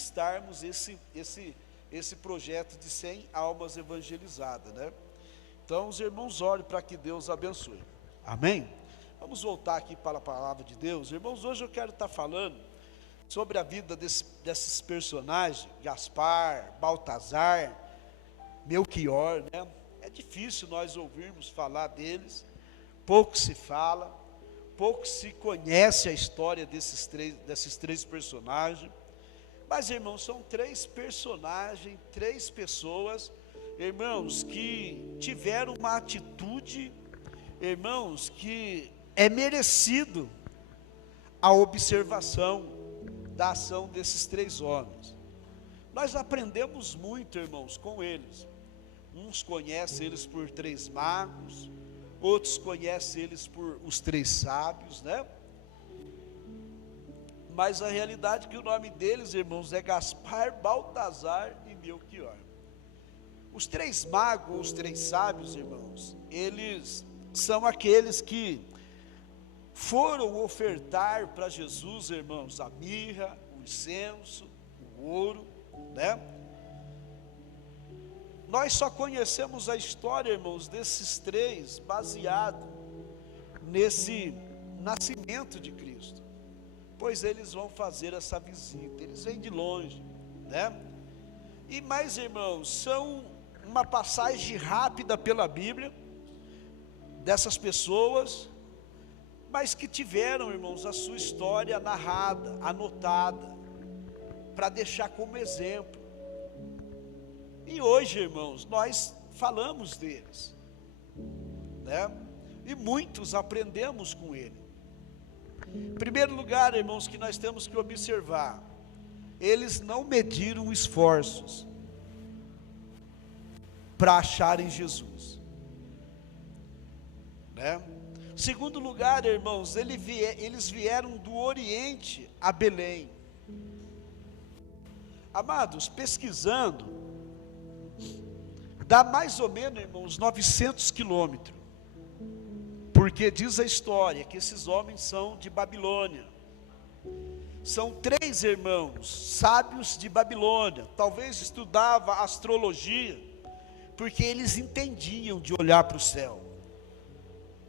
conquistarmos esse projeto de 100 almas evangelizadas, né? Então, os irmãos, orem para que Deus abençoe. Amém? Vamos voltar aqui para a palavra de Deus. Irmãos, hoje eu quero estar falando sobre a vida desses personagens, Gaspar, Baltazar, Melquior, né? É difícil nós ouvirmos falar deles, pouco se fala, pouco se conhece a história desses três personagens. Mas, irmãos, são três personagens, três pessoas, irmãos, que tiveram uma atitude, irmãos, que é merecido a observação da ação desses três homens. Nós aprendemos muito, irmãos, com eles. Uns conhecem eles por três magos, outros conhecem eles por os três sábios, né? Mas a realidade é que o nome deles, irmãos, é Gaspar, Baltazar e Melquior. Os três magos, os três sábios, irmãos, eles são aqueles que foram ofertar para Jesus, irmãos, a mirra, o incenso, o ouro, né? Nós só conhecemos a história, irmãos, desses três, baseado nesse nascimento de Cristo, pois eles vão fazer essa visita, eles vêm de longe, né? E mais, irmãos, são uma passagem rápida pela Bíblia, dessas pessoas, mas que tiveram, irmãos, a sua história narrada, anotada, para deixar como exemplo. E hoje, irmãos, nós falamos deles, né? E muitos aprendemos com ele. Em primeiro lugar, irmãos, que nós temos que observar, eles não mediram esforços para acharem Jesus, né? Segundo lugar, irmãos, eles vieram do Oriente a Belém. Amados, pesquisando, dá mais ou menos, irmãos, 900 quilômetros, porque diz a história que esses homens são de Babilônia. São três irmãos, sábios de Babilônia, talvez estudava astrologia, porque eles entendiam de olhar para o céu.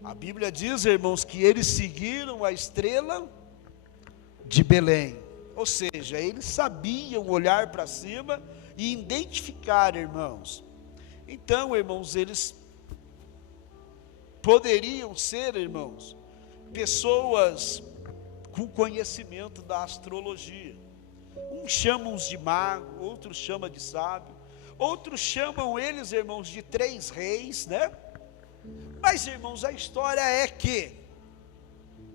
A Bíblia diz, irmãos, que eles seguiram a estrela de Belém, ou seja, eles sabiam olhar para cima e identificar, irmãos. Então, irmãos, eles poderiam ser, irmãos, pessoas com conhecimento da astrologia. Uns chamam de mago, outros chamam de sábio, outros chamam eles, irmãos, de três reis, né? Mas, irmãos, a história é que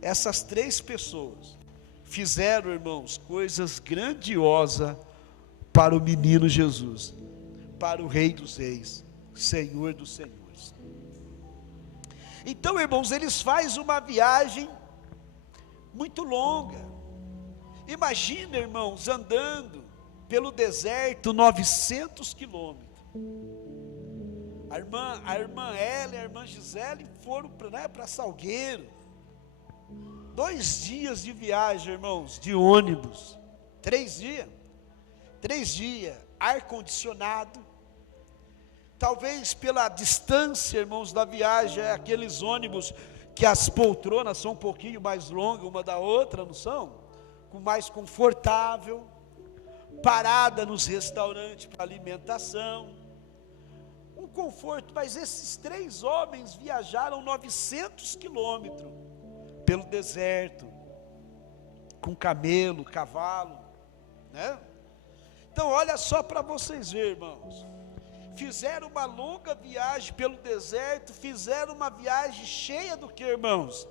essas três pessoas fizeram, irmãos, coisas grandiosas para o menino Jesus, para o Rei dos Reis, Senhor dos Senhores. Então, irmãos, eles fazem uma viagem muito longa. Imagina, irmãos, andando pelo deserto 900 quilômetros. A irmã Ela e a irmã Gisele foram para Salgueiro. 2 dias de viagem, irmãos, de ônibus. 3 dias. 3 dias, ar-condicionado. Talvez pela distância, irmãos, da viagem, aqueles ônibus que as poltronas são um pouquinho mais longas uma da outra, não são? Com mais confortável, parada nos restaurantes para alimentação, um conforto. Mas esses três homens viajaram 900 quilômetros pelo deserto, com camelo, cavalo, né? Então olha só para vocês verem, irmãos, fizeram uma longa viagem pelo deserto, fizeram uma viagem cheia do que, irmãos?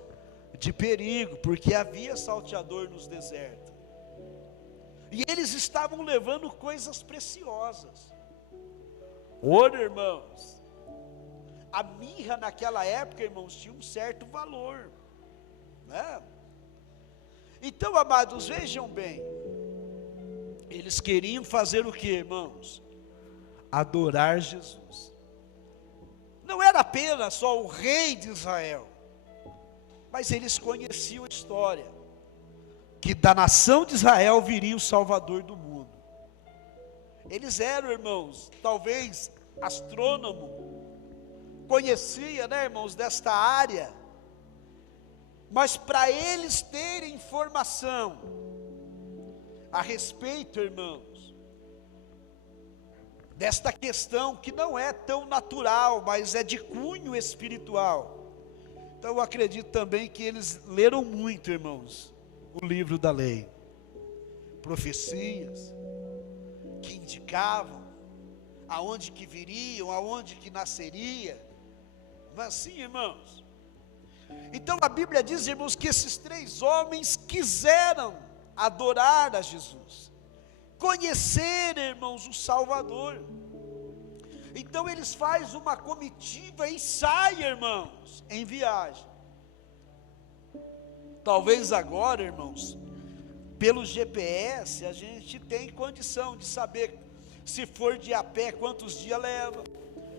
De perigo, porque havia salteador nos desertos, e eles estavam levando coisas preciosas, ouro, irmãos. A mirra naquela época, irmãos, tinha um certo valor, né? Então, amados, vejam bem, eles queriam fazer o que, irmãos? Adorar Jesus. Não era apenas só o rei de Israel, mas eles conheciam a história, que da nação de Israel viria o Salvador do mundo. Eles eram, irmãos, talvez astrônomo, conhecia, né, irmãos, desta área, mas para eles terem informação a respeito, irmãos, desta questão que não é tão natural, mas é de cunho espiritual. Então eu acredito também que eles leram muito, irmãos, o livro da lei, profecias que indicavam aonde que viriam, aonde que nasceria. Não é assim, irmãos? Então a Bíblia diz, irmãos, que esses 3 homens quiseram adorar a Jesus, conhecer, irmãos, o Salvador. Então eles fazem uma comitiva e saem, irmãos, em viagem. Talvez agora, irmãos, pelo GPS a gente tem condição de saber, se for de a pé, quantos dias leva,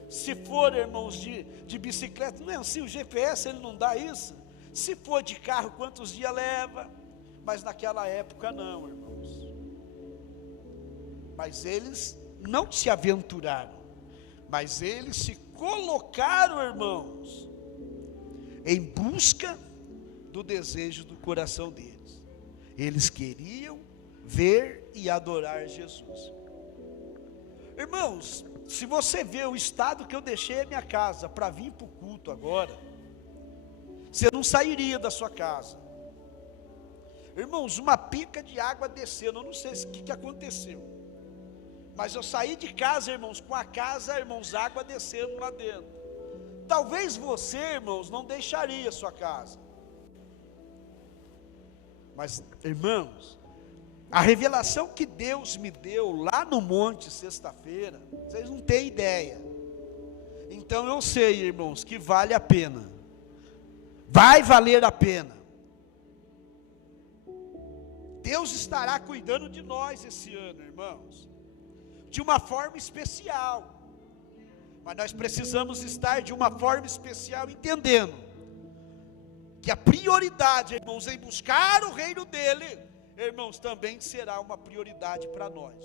se for, irmãos, de bicicleta, não é assim, o GPS ele não dá isso, se for de carro, quantos dias leva, mas naquela época não, irmãos. Mas eles não se aventuraram, mas eles se colocaram, irmãos, em busca do desejo do coração deles. Eles queriam ver e adorar Jesus. Irmãos, se você vê o estado que eu deixei a minha casa para vir para o culto agora, você não sairia da sua casa. Irmãos, uma pica de água descendo, eu não sei o que aconteceu, mas eu saí de casa, irmãos, com a casa, irmãos, água descendo lá dentro. Talvez você, irmãos, não deixaria a sua casa. Mas, irmãos, a revelação que Deus me deu lá no monte sexta-feira, vocês não têm ideia. Então eu sei, irmãos, que vale a pena. Vai valer a pena. Deus estará cuidando de nós esse ano, irmãos, de uma forma especial. Mas nós precisamos estar de uma forma especial, entendendo que a prioridade, irmãos, em buscar o reino dele, irmãos, também será uma prioridade para nós.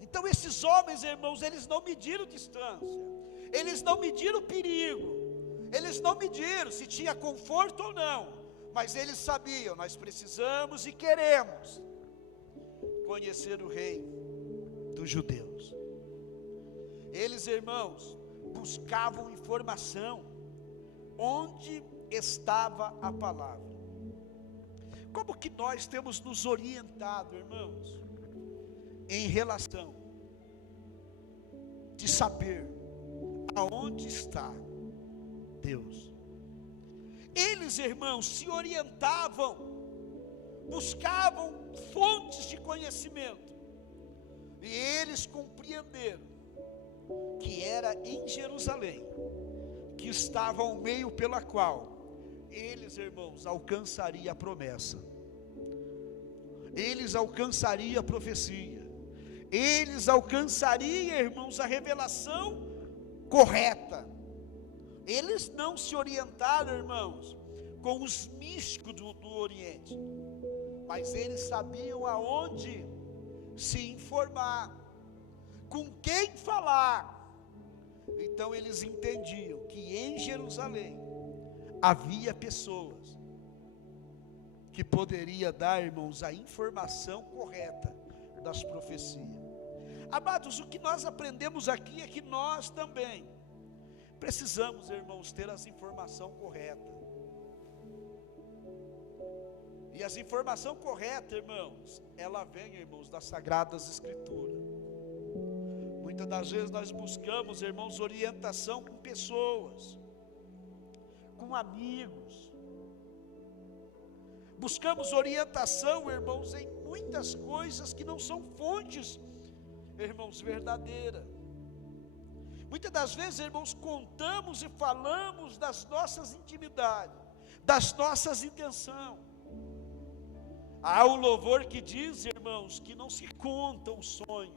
Então esses homens, irmãos, eles não mediram distância, eles não mediram perigo, eles não mediram se tinha conforto ou não, mas eles sabiam, nós precisamos e queremos conhecer o rei dos judeus. Eles, irmãos, buscavam informação, onde estava a palavra. Como que nós temos nos orientado, irmãos, em relação de saber aonde está Deus? Eles, irmãos, se orientavam, buscavam fontes de conhecimento, e eles compreenderam que era em Jerusalém que estava o meio pela qual eles, irmãos, alcançariam a promessa, eles alcançariam a profecia, eles alcançariam, irmãos, a revelação correta. Eles não se orientaram, irmãos, com os místicos do Oriente, mas eles sabiam aonde se informar, com quem falar. Então eles entendiam que em Jerusalém havia pessoas que poderiam dar, irmãos, a informação correta das profecias. Amados, o que nós aprendemos aqui é que nós também precisamos, irmãos, ter as informações corretas. E as informações corretas, irmãos, ela vem, irmãos, das Sagradas Escrituras. Muitas das vezes nós buscamos, irmãos, orientação com pessoas, com amigos. Buscamos orientação, irmãos, em muitas coisas que não são fontes, irmãos, verdadeiras. Muitas das vezes, irmãos, contamos e falamos das nossas intimidades, das nossas intenções. Há o louvor que diz, irmãos, que não se conta o sonho,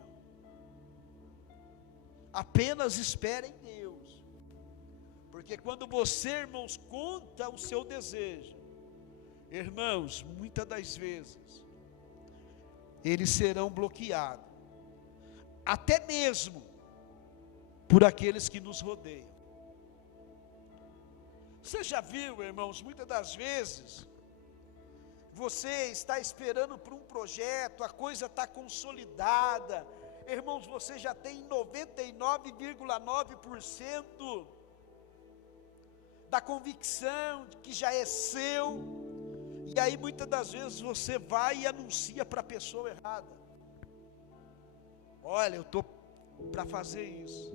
apenas espera em Deus. Porque quando você, irmãos, conta o seu desejo, irmãos, muitas das vezes eles serão bloqueados, até mesmo por aqueles que nos rodeiam. Você já viu, irmãos, muitas das vezes, você está esperando por um projeto, a coisa está consolidada, irmãos, você já tem 99,9% da convicção de que já é seu, e aí muitas das vezes você vai e anuncia para a pessoa errada: olha, eu estou para fazer isso.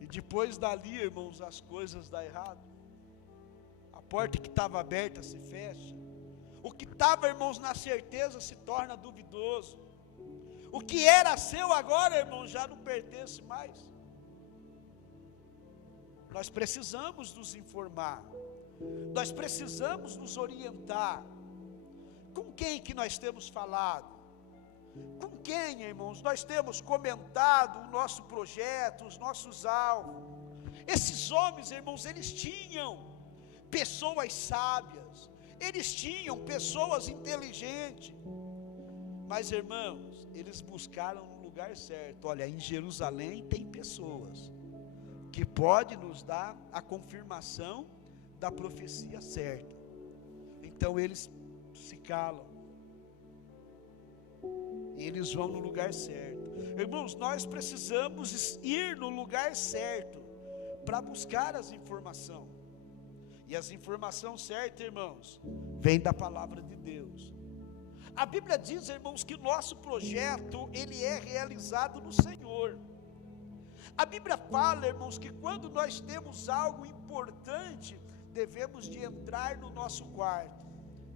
E depois dali, irmãos, as coisas dão errado. A porta que estava aberta se fecha. O que estava, irmãos, na certeza se torna duvidoso. O que era seu agora, irmãos, já não pertence mais. Nós precisamos nos informar. Nós precisamos nos orientar. Com quem que nós temos falado? Com quem, irmãos, nós temos comentado o nosso projeto, os nossos alvos? Esses homens, irmãos, eles tinham pessoas sábias, eles tinham pessoas inteligentes, mas, irmãos, eles buscaram no lugar certo. Olha, em Jerusalém tem pessoas que podem nos dar a confirmação da profecia certa. Então eles se calam, eles vão no lugar certo. Irmãos, nós precisamos ir no lugar certo para buscar as informações. E as informações certas, irmãos, vêm da palavra de Deus. A Bíblia diz, irmãos, que o nosso projeto, ele é realizado no Senhor. A Bíblia fala, irmãos, que quando nós temos algo importante, devemos de entrar no nosso quarto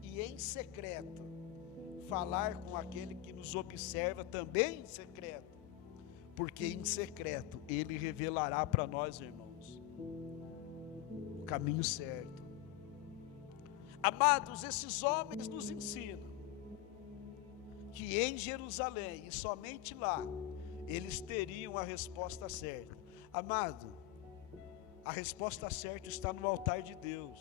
e em secreto falar com aquele que nos observa também em secreto, porque em secreto ele revelará para nós, irmãos, o caminho certo. Amados, esses homens nos ensinam que em Jerusalém, e somente lá, eles teriam a resposta certa. Amado, a resposta certa está no altar de Deus.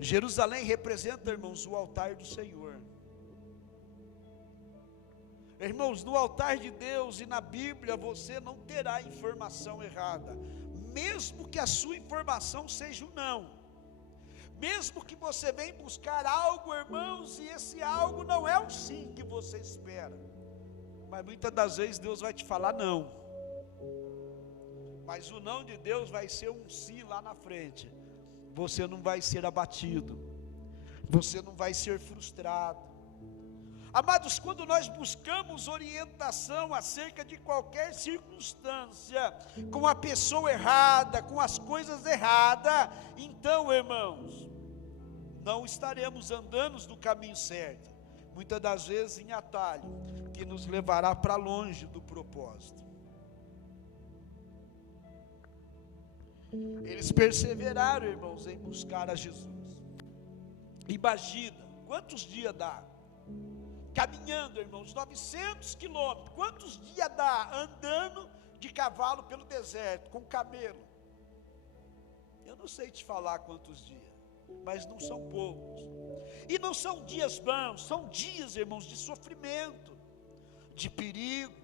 Jerusalém representa, irmãos, o altar do Senhor. Irmãos, no altar de Deus e na Bíblia você não terá informação errada, mesmo que a sua informação seja um não, mesmo que você venha buscar algo, irmãos, e esse algo não é o sim que você espera, mas muitas das vezes Deus vai te falar não, mas o não de Deus vai ser um sim lá na frente. Você não vai ser abatido, você não vai ser frustrado. Amados, quando nós buscamos orientação acerca de qualquer circunstância, com a pessoa errada, com as coisas erradas, então, irmãos, não estaremos andando no caminho certo, muitas das vezes em atalho, que nos levará para longe do propósito. Eles perseveraram, irmãos, em buscar a Jesus. Imagina, quantos dias dá? Caminhando, irmãos, 900 quilômetros, quantos dias dá andando de cavalo pelo deserto, com camelo? Eu não sei te falar quantos dias, mas não são poucos. E não são dias bons, são dias, irmãos, de sofrimento, de perigo.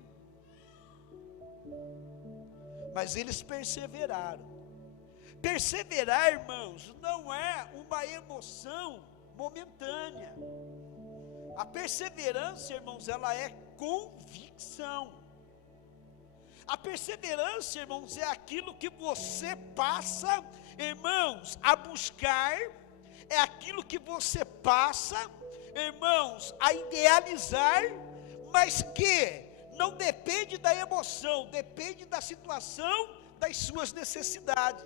Mas eles perseveraram. Perseverar, irmãos, não é uma emoção momentânea. A perseverança, irmãos, ela é convicção. A perseverança, irmãos, é aquilo que você passa, irmãos, a buscar, é aquilo que você passa, irmãos, a idealizar, mas que não depende da emoção, depende da situação, das suas necessidades.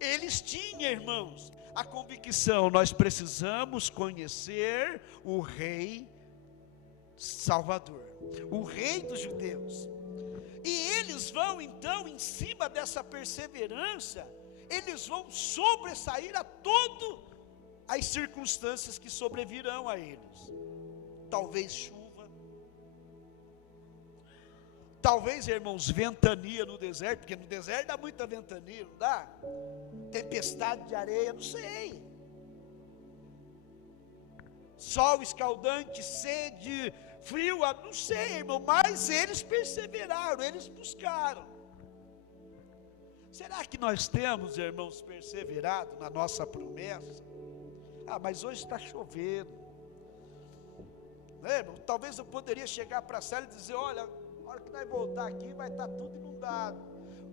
Eles tinham, irmãos, a convicção: nós precisamos conhecer o Rei Salvador, o Rei dos judeus. E eles vão então, em cima dessa perseverança, eles vão sobressair a todas as circunstâncias que sobrevirão a eles. Talvez chuva, talvez, irmãos, ventania no deserto, porque no deserto dá muita ventania, não dá? Tempestade de areia, não sei. sol escaldante, sede, frio, não sei, irmão, mas eles perseveraram, eles buscaram. Será que nós temos, irmãos, perseverado na nossa promessa? Mas hoje está chovendo, né, irmão? Talvez eu poderia chegar para a cela e dizer: olha, na hora que nós voltar aqui vai estar tudo inundado.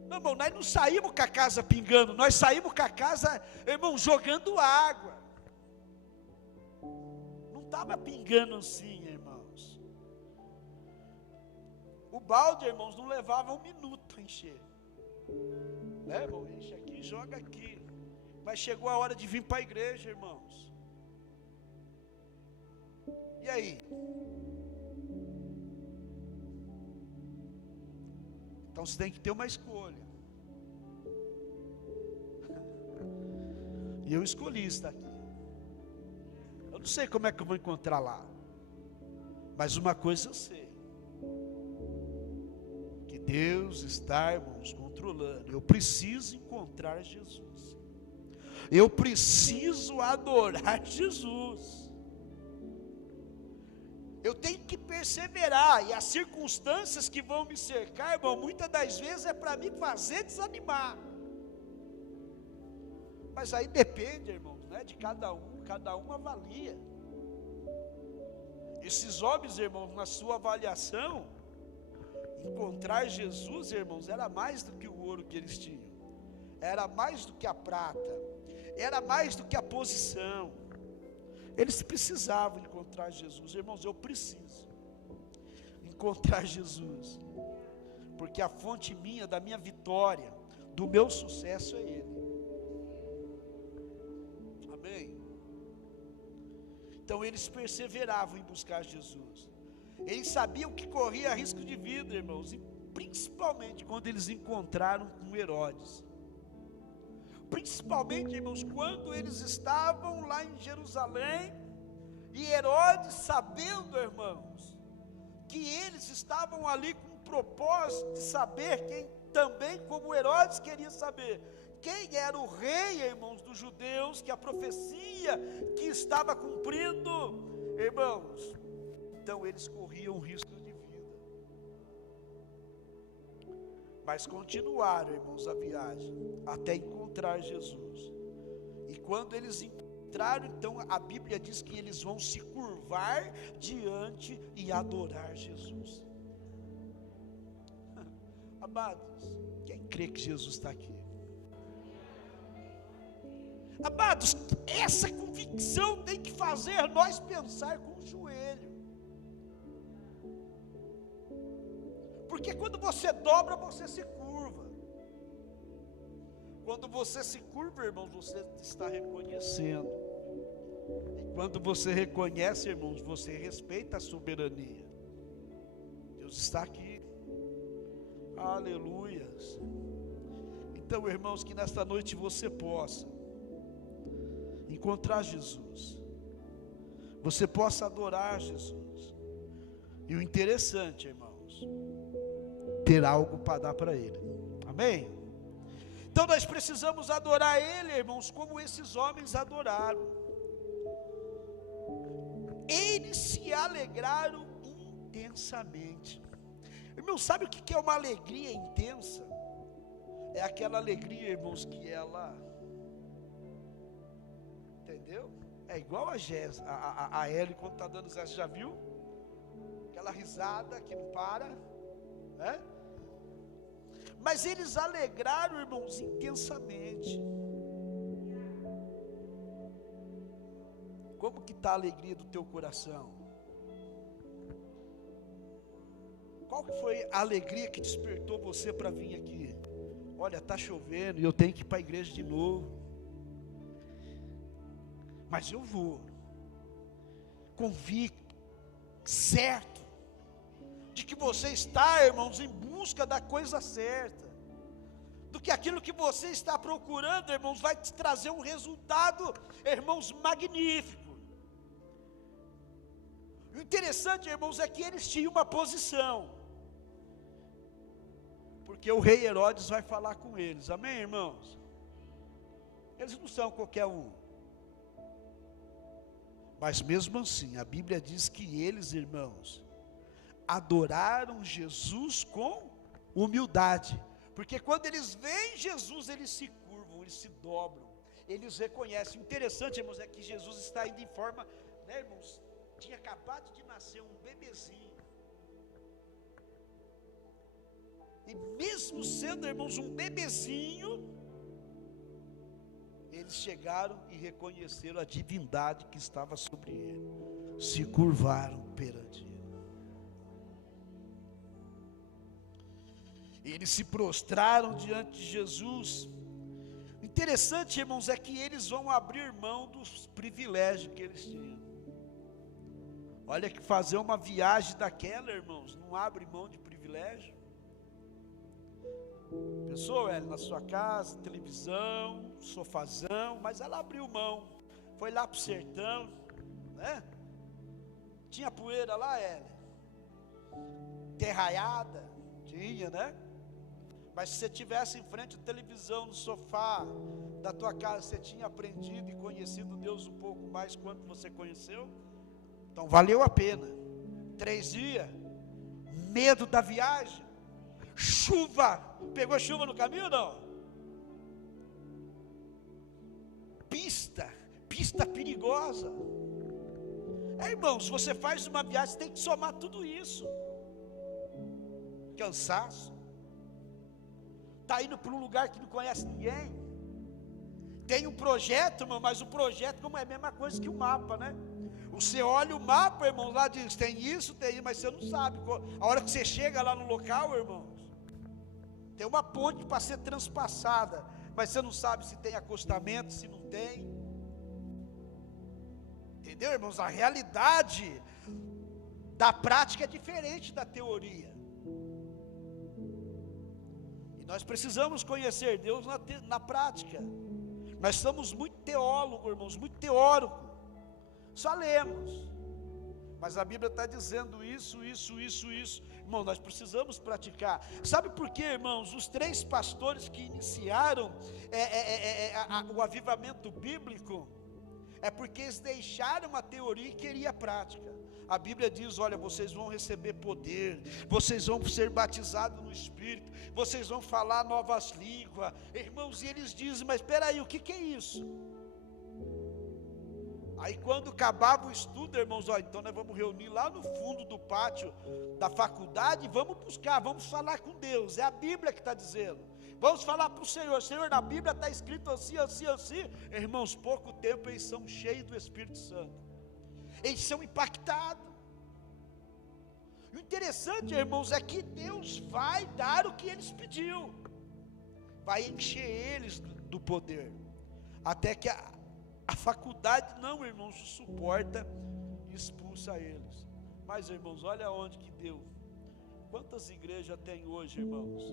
Não, irmão, nós não saímos com a casa pingando, nós saímos com a casa, irmão, jogando água. Não estava pingando assim, irmãos. O balde, irmãos, não levava um minuto a encher. Né, irmão? Enche aqui, joga aqui. Mas chegou a hora de vir para a igreja, irmãos. E aí? Então você tem que ter uma escolha. E eu escolhi estar aqui. Eu não sei como é que eu vou encontrar lá, mas uma coisa eu sei: que Deus está, irmãos, controlando. Eu preciso encontrar Jesus. Eu preciso adorar Jesus. Eu tenho que perseverar, e as circunstâncias que vão me cercar, irmão, muitas das vezes é para me fazer desanimar. Mas aí depende, irmãos, né, de cada um avalia. Esses homens, irmãos, na sua avaliação, encontrar Jesus, irmãos, era mais do que o ouro que eles tinham, era mais do que a prata, era mais do que a posição. Eles precisavam encontrar Jesus. Irmãos, eu preciso encontrar Jesus, porque a fonte minha, da minha vitória, do meu sucesso é Ele. Amém? Então eles perseveravam em buscar Jesus. Eles sabiam que corria risco de vida, irmãos, e principalmente quando eles encontraram com Herodes. Principalmente, irmãos, quando eles estavam lá em Jerusalém, e Herodes, sabendo, irmãos, que eles estavam ali com o propósito de saber quem também, como Herodes queria saber, quem era o rei, irmãos, dos judeus, que a profecia que estava cumprindo, irmãos, então eles corriam risco de vida. Mas continuaram, irmãos, a viagem, até encontrar Jesus. E quando eles encontraram, então a Bíblia diz que eles vão se curvar diante e adorar Jesus. Amados, quem crê que Jesus está aqui? Amados, essa convicção tem que fazer nós pensar com o joelho. Porque quando você dobra, você se curva. Quando você se curva, irmãos, você está reconhecendo. E quando você reconhece, irmãos, você respeita a soberania. Deus está aqui. Aleluias. Então, irmãos, que nesta noite você possa encontrar Jesus. Você possa adorar Jesus. E o interessante, irmãos, ter algo para dar para Ele. Amém? Então nós precisamos adorar Ele, irmãos, como esses homens adoraram. Eles se alegraram intensamente. Irmão, sabe o que é uma alegria intensa? É aquela alegria, irmãos, que ela, entendeu? É igual a Ellie quando está dando, você já viu? Aquela risada que não para, né? Mas eles alegraram, irmãos, intensamente. Como que está a alegria do teu coração? Qual que foi a alegria que despertou você para vir aqui? Olha, está chovendo e eu tenho que ir para a igreja de novo. Mas eu vou, convicto, certo, de que você está, irmãos, em busca da coisa certa, do que aquilo que você está procurando, irmãos, vai te trazer um resultado, irmãos, magnífico. O interessante, irmãos, é que eles tinham uma posição, porque o rei Herodes vai falar com eles, amém, irmãos? Eles não são qualquer um. Mas mesmo assim, a Bíblia diz que eles, irmãos, adoraram Jesus com humildade. Porque quando eles veem Jesus, eles se curvam, eles se dobram, eles reconhecem. Interessante, irmãos, é que Jesus está indo em forma, né, irmãos, tinha acabado de nascer um bebezinho. E mesmo sendo, irmãos, um bebezinho, eles chegaram e reconheceram a divindade que estava sobre ele, se curvaram perante ele. Eles se prostraram diante de Jesus. Interessante, irmãos, é que eles vão abrir mão dos privilégios que eles tinham. Olha que fazer uma viagem daquela, irmãos, não abre mão de privilégio. Pensou, ela na sua casa, televisão, sofazão, mas ela abriu mão, foi lá para o sertão, né? Tinha poeira lá, ela, terraiada, tinha, né? Mas se você tivesse em frente à televisão, no sofá da tua casa, você tinha aprendido e conhecido Deus um pouco mais quanto você conheceu? Então valeu a pena. 3 dias, medo da viagem, chuva, pegou chuva no caminho ou não? Pista perigosa. Irmãos, se você faz uma viagem, você tem que somar tudo isso. Cansaço, está indo para um lugar que não conhece ninguém, tem um projeto, irmão, mas o projeto como é a mesma coisa que o mapa, né? Você olha o mapa, irmão, lá diz, tem isso, mas você não sabe, a hora que você chega lá no local, irmãos, tem uma ponte para ser transpassada, mas você não sabe se tem acostamento, se não tem, entendeu, irmãos? A realidade da prática é diferente da teoria, e nós precisamos conhecer Deus na prática. Nós estamos muito teólogos, irmãos, muito teórico, só lemos, mas a Bíblia está dizendo isso, irmão, nós precisamos praticar. Sabe por quê, irmãos? Os 3 pastores que iniciaram o avivamento bíblico, é porque eles deixaram a teoria e queriam a prática. A Bíblia diz, olha, vocês vão receber poder, vocês vão ser batizados no Espírito, vocês vão falar novas línguas, irmãos, e eles dizem, mas espera aí, o que é isso? Aí quando acabava o estudo, irmãos, ó, então nós vamos reunir lá no fundo do pátio da faculdade, e vamos buscar, vamos falar com Deus, é a Bíblia que está dizendo, vamos falar para o Senhor, Senhor, na Bíblia está escrito assim, irmãos, pouco tempo eles são cheios do Espírito Santo, eles são impactados. E o interessante, irmãos, é que Deus vai dar o que eles pediu, vai encher eles do poder, até que a faculdade não, irmãos, suporta e expulsa eles. Mas, irmãos, olha onde que deu. Quantas igrejas tem hoje, irmãos?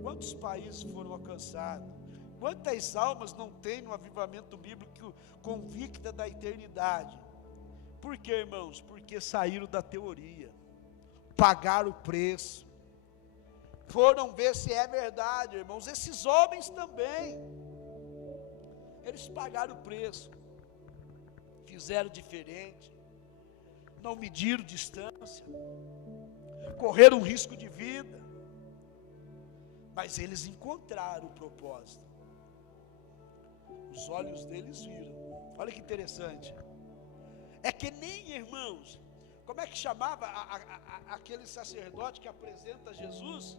Quantos países foram alcançados? Quantas almas não tem no avivamento bíblico convicta da eternidade? Por quê, irmãos? Porque saíram da teoria, pagaram o preço, foram ver se é verdade, irmãos. Esses homens também, eles pagaram o preço, fizeram diferente, não mediram distância, correram um risco de vida, mas eles encontraram o propósito, os olhos deles viram. Olha que interessante, é que nem, irmãos, como é que chamava aquele sacerdote que apresenta Jesus?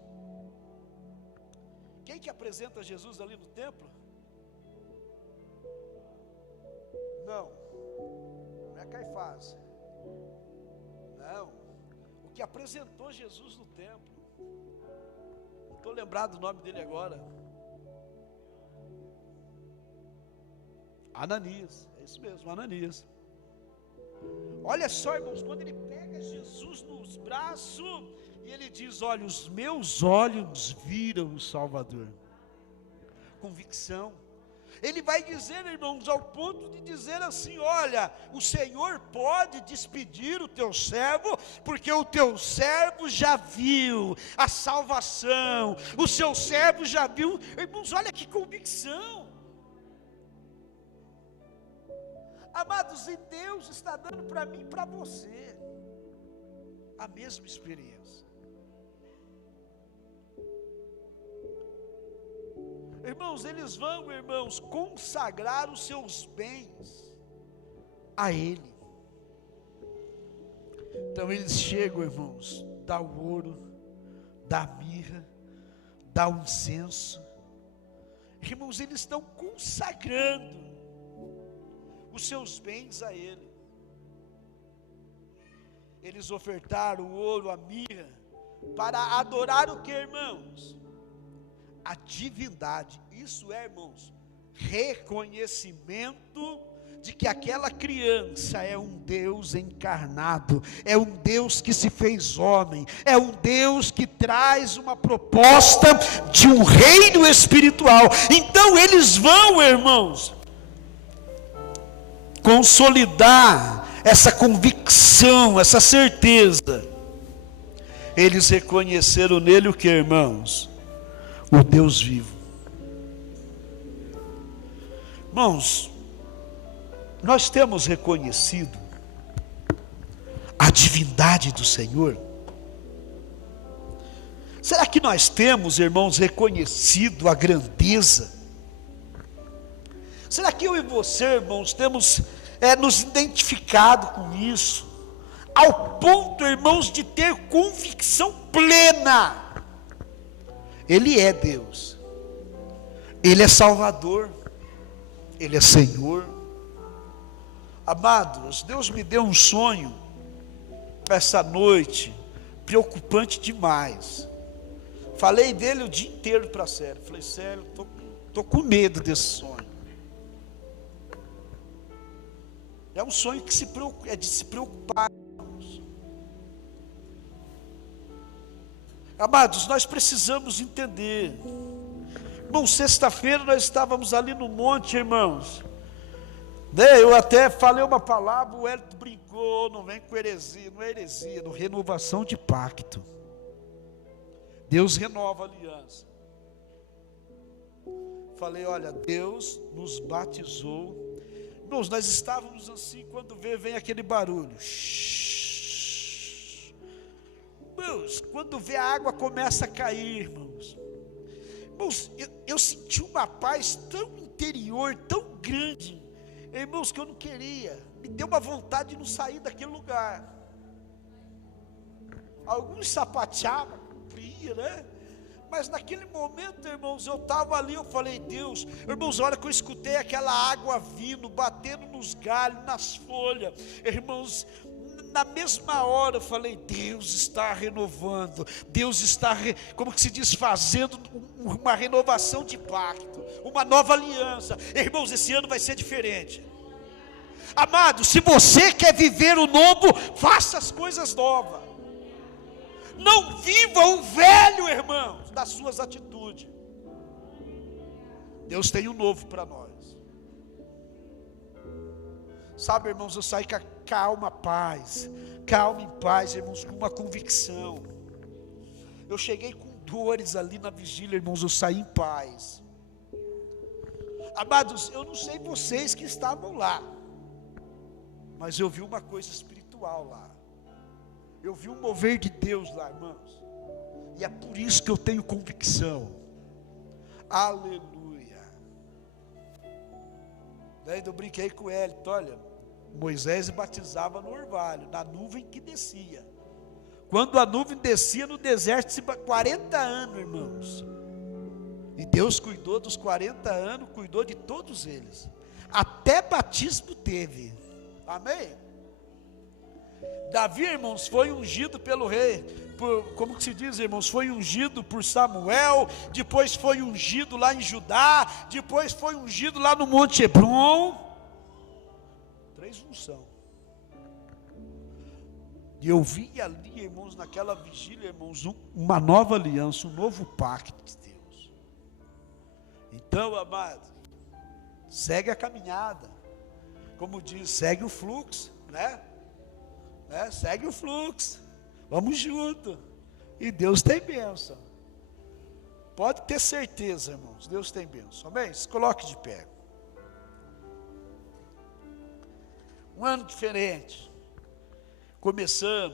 Quem que apresenta Jesus ali no templo? Não é Caifás, não, o que apresentou Jesus no templo, não estou lembrado do nome dele agora, Ananias, é isso mesmo, Ananias. Olha só, irmãos, quando ele pega Jesus nos braços, e ele diz, olha, os meus olhos viram o Salvador, convicção. Ele vai dizer, irmãos, ao ponto de dizer assim, olha, o Senhor pode despedir o teu servo, porque o teu servo já viu a salvação, o seu servo já viu, irmãos, olha que convicção. Amados, e Deus está dando para mim e para você a mesma experiência. Irmãos, eles vão, irmãos, consagrar os seus bens a Ele. Então eles chegam, irmãos, dá o ouro, dá a mirra, dá o incenso. Irmãos, eles estão consagrando os seus bens a Ele. Eles ofertaram o ouro, a mirra, para adorar o que, irmãos? A divindade. Isso é, irmãos, reconhecimento de que aquela criança é um Deus encarnado, é um Deus que se fez homem, é um Deus que traz uma proposta de um reino espiritual. Então eles vão, irmãos, consolidar essa convicção, essa certeza. Eles reconheceram nele o que, irmãos? O Deus vivo. Irmãos, nós temos reconhecido a divindade do Senhor? Será que nós temos, irmãos, reconhecido a grandeza? Será que eu e você, irmãos, temos nos identificado com isso, ao ponto, irmãos, de ter convicção plena? Ele é Deus, Ele é Salvador, Ele é Senhor. Amados, Deus me deu um sonho essa noite, preocupante demais. Falei dele o dia inteiro para Célio. Falei, Célio, estou com medo desse sonho. É um sonho que é de se preocupar, irmãos. Amados, nós precisamos entender. Irmão, sexta-feira nós estávamos ali no monte, irmãos. Eu até falei uma palavra, o Hélio brincou, não vem com heresia, não é heresia, no renovação de pacto. Deus renova a aliança. Falei, olha, Deus nos batizou. Irmãos, nós estávamos assim, quando vem aquele barulho. Irmãos, quando vê a água começa a cair, irmãos. Irmãos, eu senti uma paz tão interior, tão grande, irmãos, que eu não queria. Me deu uma vontade de não sair daquele lugar. Alguns sapateavam, cumpriam, né? Mas naquele momento, irmãos, eu estava ali, eu falei, Deus, irmãos, a hora que eu escutei aquela água vindo, batendo nos galhos, nas folhas, irmãos, na mesma hora eu falei, Deus está renovando, Deus está, como que se diz, fazendo uma renovação de pacto, uma nova aliança. Irmãos, esse ano vai ser diferente. Amado, se você quer viver o novo, faça as coisas novas. Não viva o velho, irmãos, das suas atitudes. Deus tem um novo para nós. Sabe, irmãos, eu saí com a calma em paz, irmãos, com uma convicção. Eu cheguei com dores ali na vigília, irmãos, eu saí em paz. Amados, eu não sei vocês que estavam lá, mas eu vi uma coisa espiritual lá. Eu vi um mover de Deus lá, irmãos. E é por isso que eu tenho convicção. Aleluia. Daí eu brinquei com ele, olha, Moisés batizava no orvalho, na nuvem que descia. Quando a nuvem descia no deserto, 40 anos, irmãos. E Deus cuidou dos 40 anos, cuidou de todos eles. Até batismo teve. Amém? Davi, irmãos, foi ungido pelo rei, como que se diz, irmãos, foi ungido por Samuel, depois foi ungido lá em Judá, depois foi ungido lá no Monte Hebron. 3 unções. E eu vi ali, irmãos, naquela vigília, irmãos, uma nova aliança, um novo pacto de Deus. Então, amado, segue a caminhada, como diz, segue o fluxo, né? Segue o fluxo, vamos junto, e Deus tem bênção. Pode ter certeza, irmãos, Deus tem bênção. Amém? Se coloque de pé. um ano diferente. Começamos